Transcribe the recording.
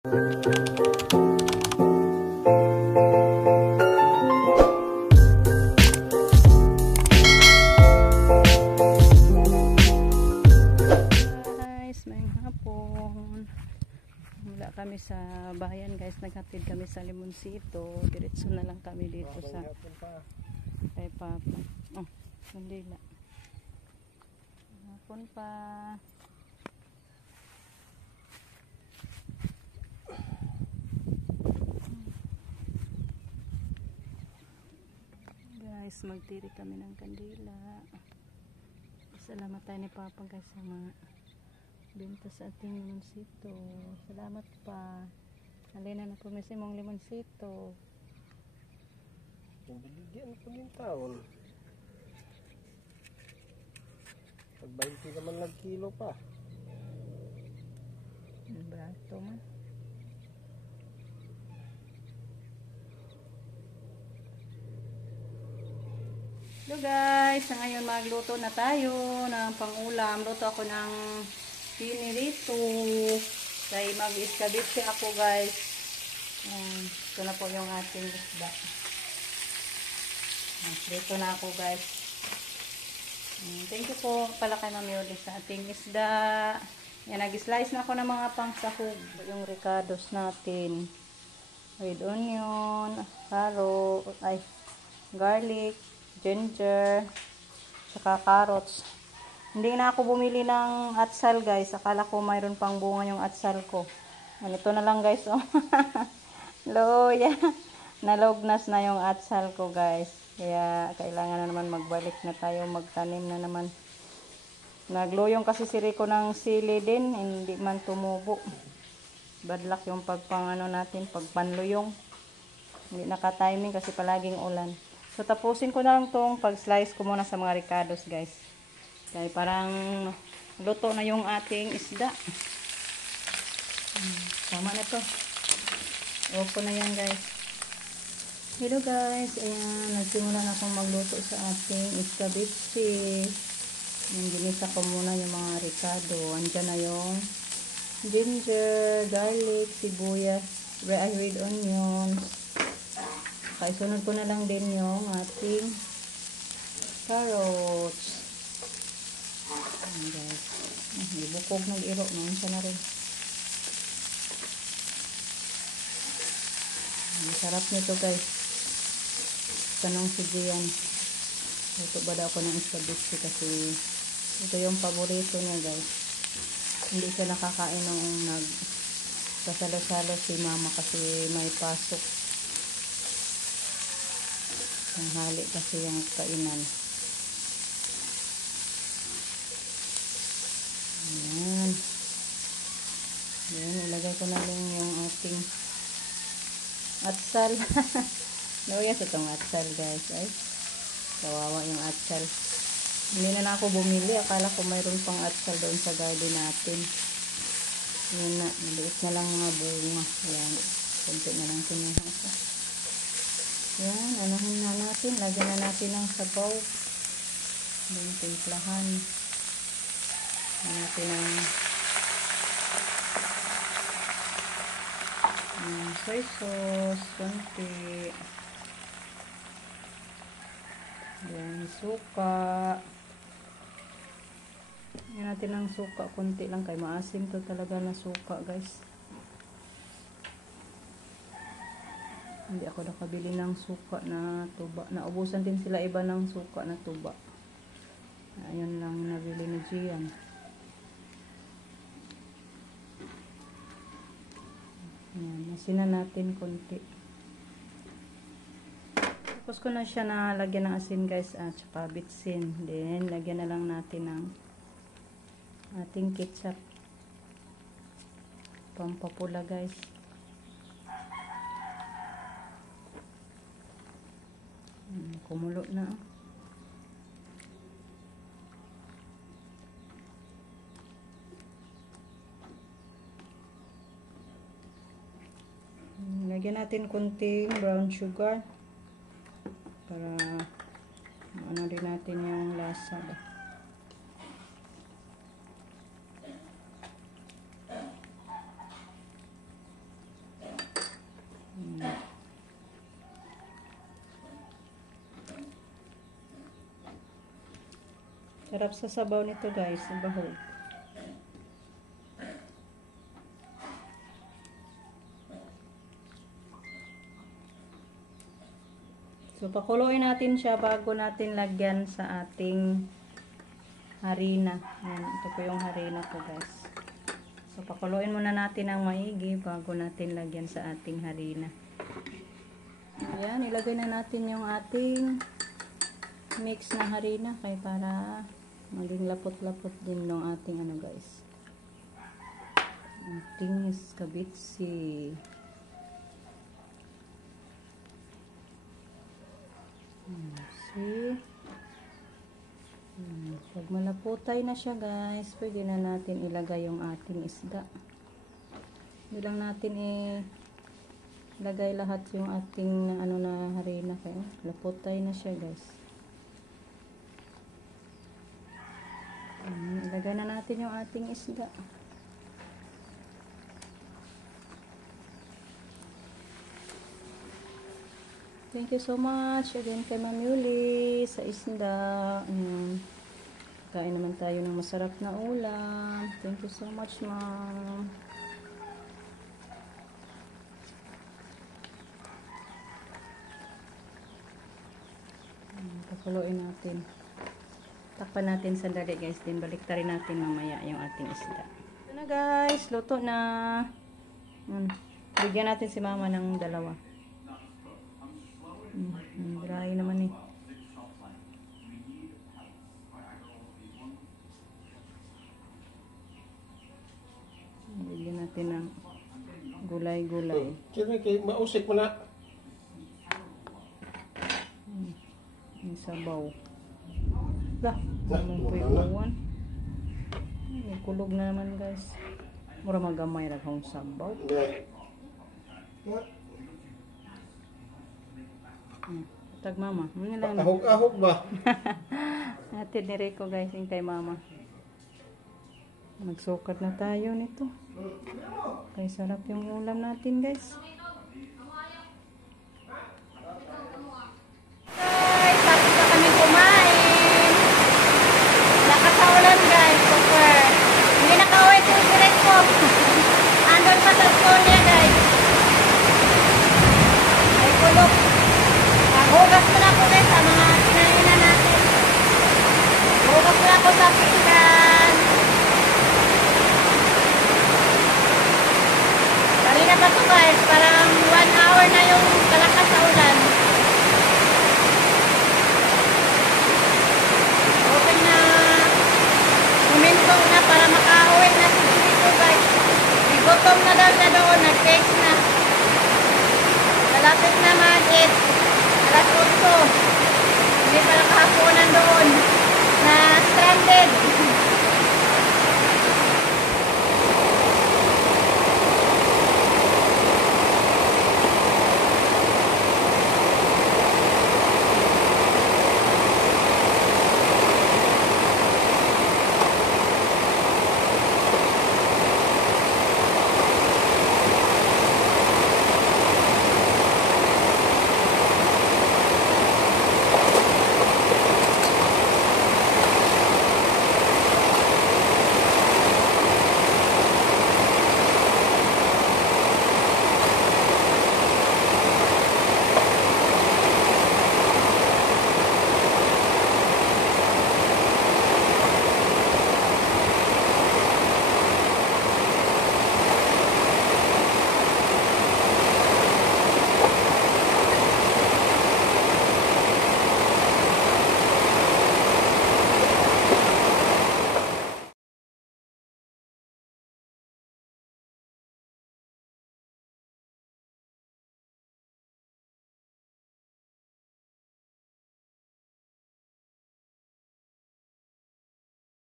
Kami sa bayan guys, naghatid kami sa Limoncito. Diretso na lang kami dito sa kay Papa. Oh, Mandila. Hapon pa. Guys, magtiri kami ng kandila. Salamat tayo ni Papa guys sa mga benta sa ating Limoncito. Salamat pa. Alina na po mesi mong Limoncito. Biligyan po yung taon. Pag 20 naman lang kilo pa. Brato man. Hello guys, ngayon magluto na tayo ng pang-ulam. Luto ako ng pinirito. Kaya mag-iskabitsi ako guys. Ito na po yung ating isda. Dito na ako guys. Thank you po pala kay Mami Odi sa ating isda. Yan, nag-slice na ako ng mga pangsahog. Yung ricados natin. Red onion, garlic, ginger, saka carrots. Hindi na ako bumili ng atsal guys. Akala ko mayroon pang bunga yung atsal ko. Ito na lang guys. Oh. Loya. Nalognas na yung atsal ko guys. Kaya kailangan na naman magbalik na tayo. Magtanim na naman. Nagluyong kasi si Rico ng sili din. Hindi man tumubo. Bad luck yung pagpangano natin. Pagpanluyong. Hindi naka-timing kasi palaging ulan. So tapusin ko na lang tong pag-slice ko muna sa mga ricados guys. Kaya parang luto na yung ating isda. Tama na to. Opo na yan guys. Hello guys. Ayan, nagsimula na akong magluto sa ating iskabitsi. Ginisa ko muna yung mga ricado. Andyan na yung ginger, garlic, sibuyas, red onions. Kaisunod ko na lang din yung ating carrots. Ayan guys. Bukog nag-iro. Noon siya na rin. Masarap nito guys. Tanong si Gian. Ito ba daw ako ng iskabitsi kasi ito yung paborito niya guys. Hindi siya nakakain nung nagkasalo-salo si mama kasi may pasok. Tanghali kasi yung kainan. Ayan. Ayan, ilagay ko na lang yung ating atsal. Loyas itong atsal guys. Ay, kawawa yung atsal. Hindi na ako bumili. Akala ko mayroon pang atsal doon sa garden natin. Ayan na. Maliit na lang mga bunga. Ayan. Kunti na lang tinuhasa. Ayan. Anuhin na natin. Lagyan na natin ng sabaw. Ayan. Timplahan. Ayan natin ang soy sauce. Kunti. Ayan. Suka. Ayan natin ang suka. Kunti lang kay maasim to talaga na suka guys. Hindi ako nakabili ng suka na tuba. Naubusan din sila iba ng suka na tuba. Ayun lang nabili ni Gian. Ayan, masina natin konti. Tapos ko na siya na lagyan ng asin guys at saka bitsin. Then lagyan na lang natin ng ating ketchup. Pampapula guys. Kumulo na. Lagyan natin kunting brown sugar para ano din natin yung lasa ba. Sarap sa sabaw nito guys, ang bahog. So, pakuluin natin siya bago natin lagyan sa ating harina. Ayan, ito po yung harina ko guys. So, pakuluin muna natin ang maigi bago natin lagyan sa ating harina. Ayan, ilagay na natin yung ating mix na harina kaya para maging lapot-lapot din ng ating ano guys. Ating iskabitsi. See? Pag malaputay na siya guys, pwede na natin ilagay yung ating isda. Hindi lang natin ilagay lahat yung ating ano na harina kaya laputay na siya guys. Ilagay na natin yung ating isda. Thank you so much again kay Ma'am Yuli sa isda. Kain naman tayo ng masarap na ulam. Thank you so much, Ma'am. Pakuloyin natin. Takpan natin sandali guys. Then baliktarin natin mamaya yung ating isda. Ito na guys. Luto na. Bigyan natin si Mama ng dalawa. Dry naman eh. Bigyan natin ng gulay-gulay. Kira kay mausik mo na. May sabaw. Dah, naman po yung uwan. May kulog na naman guys. Mura magamay na kong sabaw. Tag Mama. Ahog-ahog ba? Natin ni Rico guys yung kay Mama. Magsukat na tayo nito. Kaya sarap yung ulam natin guys. Guys, tapos na kami kumain. Lakas sa ulan guys. Super. Hindi nakauwi si Rico. Andon pa sa school niya guys. Ay kulog. Hugas mo na ako guys sa mga kinainan natin. Hugas mo na ako sa pinggan. Kanina pa ito guys, parang 1 hour na yung kalakas sa ulan. Okay na humintong na para makauwi na si Dito guys. Bigutom na daw siya doon, nag-text na. Malapit na mag-eat. Alas 8. Hindi pala kahaponan doon na stranded.